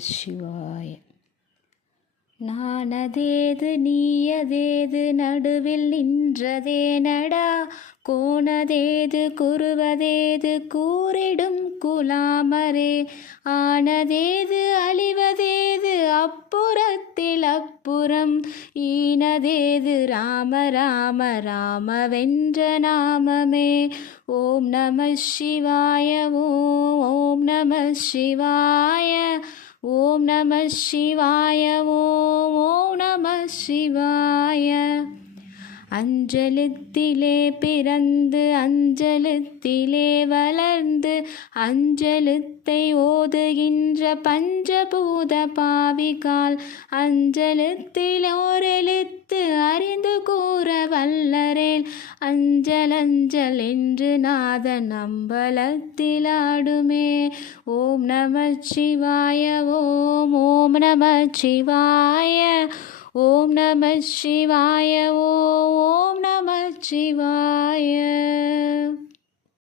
சிவாய. நானதேது நீயதேது நடுவில் நின்றதே நடா, கோணதேது குருவதேது கூறிடும் குலாமரே, ஆனதேது அழிவதேது அப்புறத்தில் அப்புறம், ஈனதேது ராம ராம ராமவென்ற நாமமே. ஓம் நம சிவாய ஓம் நம சிவாய ஓம் நம சிவாய ஓம் நம சிவாய. அஞ்சலத்திலே பிறந்து அஞ்சலத்திலே வளர்ந்து, அஞ்சலத்தை ஓதுகின்ற பஞ்சபூத பாவிகால், அஞ்சலத்தில் ஓரெழுத்து அறிந்து கூற வல்லரேல், அஞ்சல் அஞ்சல் என்று நாதன் அம்பலத்தில் ஆடுமே. ஓம் நம சிவாய ஓம் நம சிவாய ஓம் நம சிவாய ஓம் நம சிவாய.